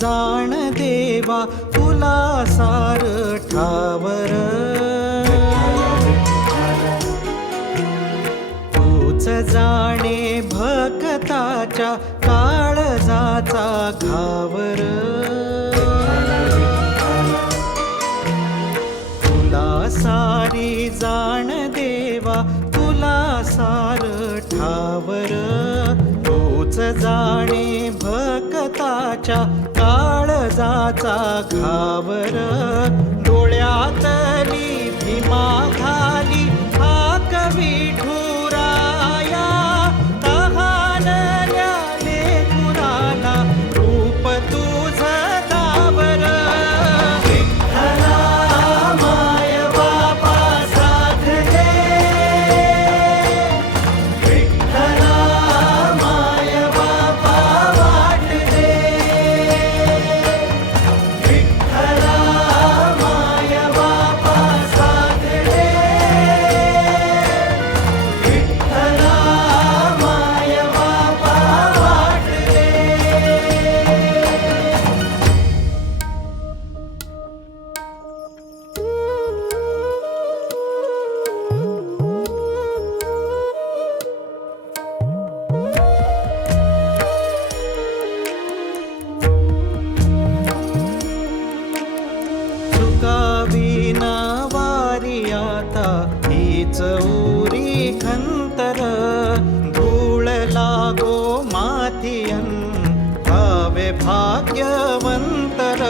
जाण देवा तुला सार ठावर तूच जाणे भक्ताच्या काळजाचा घावर तुला सारी जाण देवा तुला सार ठावर तूच जाणे भक्ताच्या काळजाचा घावर डोळ्यातली भीमा घाली हाक विठुराया तहानल्या लेकराला रूप तुझ दावर विठ्ठला माय बाबा साथ दे विठ्ठला माय बाबा वाट दे विठ्ठला माय बाबा साथ दे विठ्ठला माय बाबा वाट दे चुकाविना वारी आता हीच उरी खंतर धूळ लागो माथियन भावे भाग्यवंतर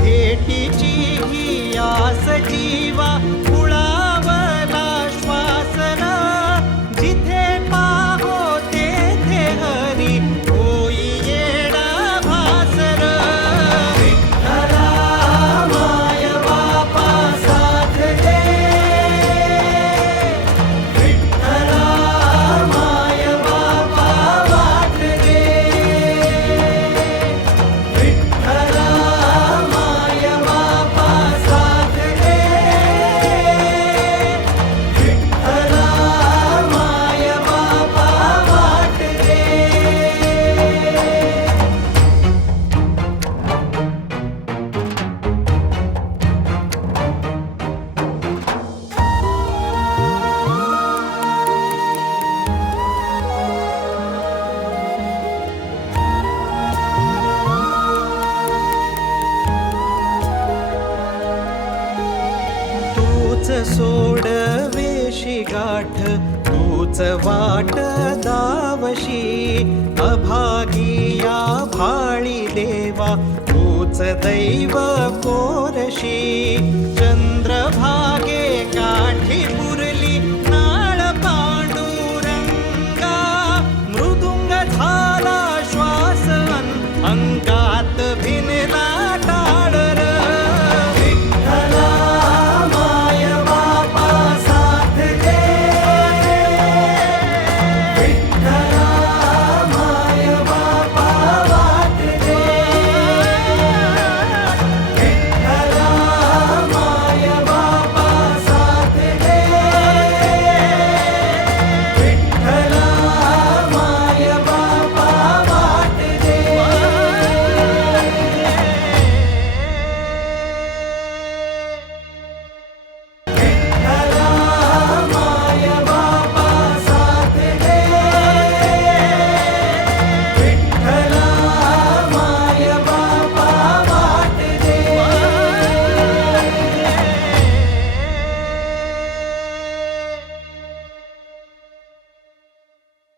भेटीची ही आस जीवा उळावला श्वासना जिथे पाहो तेथे हरी होई येडा भासर विठ्ठला माय बाबा साथ दे विठ्ठला माय बाबा वाट दे विठ्ठला माय बाबा साथ दे विठ्ठला माय बाबा वाट दे तूच सोड वेशी गाठ तूच वाट दावशी अभागिया भाळी देवा तूच दैव कोरशी चंद्रभागे